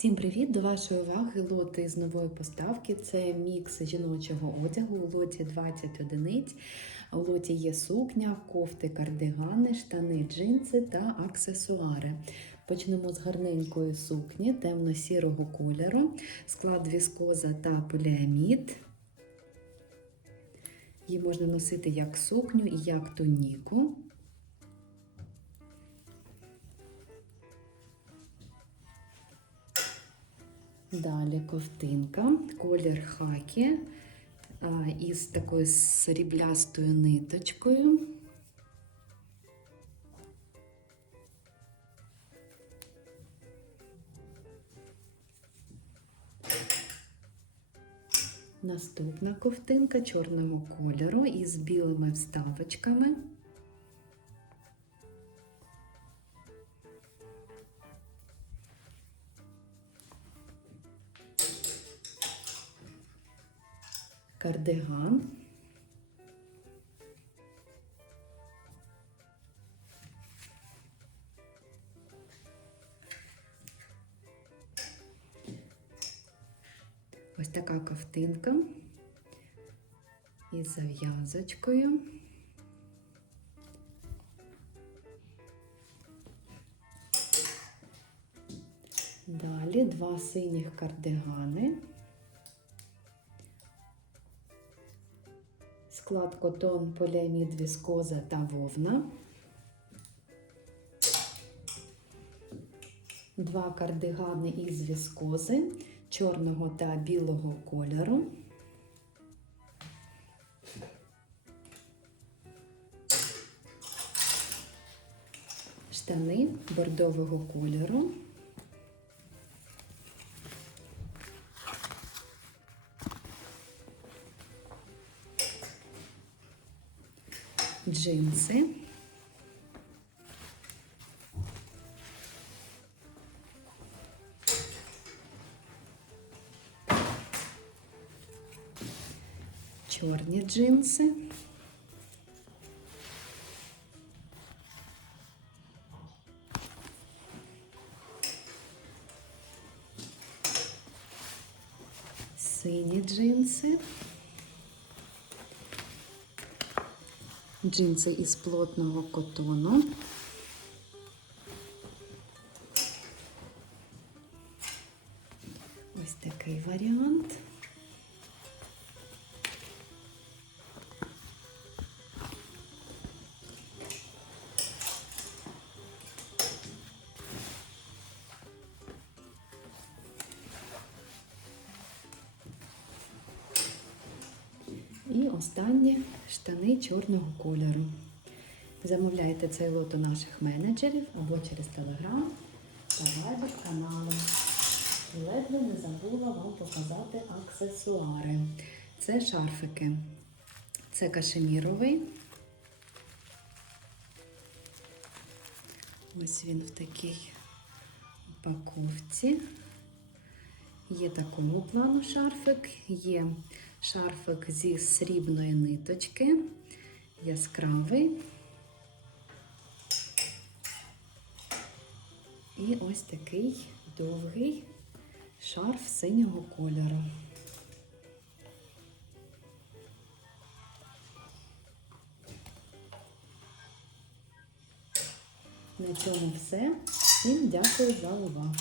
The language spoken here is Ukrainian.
Всім привіт! До вашої уваги лоти з нової поставки. Це мікс жіночого одягу. У лоті 20 одиниць. У лоті є сукня, кофти, кардигани, штани, джинси та аксесуари. Почнемо з гарненької сукні темно-сірого кольору, склад віскоза та поліамід. Її можна носити як сукню і як туніку. Далі ковтинка, колір хакі із такою сріблястою ниточкою. Наступна ковтинка чорного кольору із білими вставочками. Кардиган. Ось така ковтинка із зав'язочкою. Далі два синіх кардигани. Склад котон, поліамід, віскоза та вовна. Два кардигани із віскози чорного та білого кольору. Штани бордового кольору. Джинси. Чорні джинси. Сині джинси. Джинси із плотного котону. Ось такий варіант. І останні штани чорного кольору. Замовляйте цей лот у наших менеджерів або через телеграм та вайбер канали. Ледве не забула вам показати аксесуари. Це шарфики. Це кашеміровий. Ось він в такій упаковці. Є такого плану шарфик, є шарфик зі срібної ниточки, яскравий. І ось такий довгий шарф синього кольору. На цьому все. Всім дякую за увагу.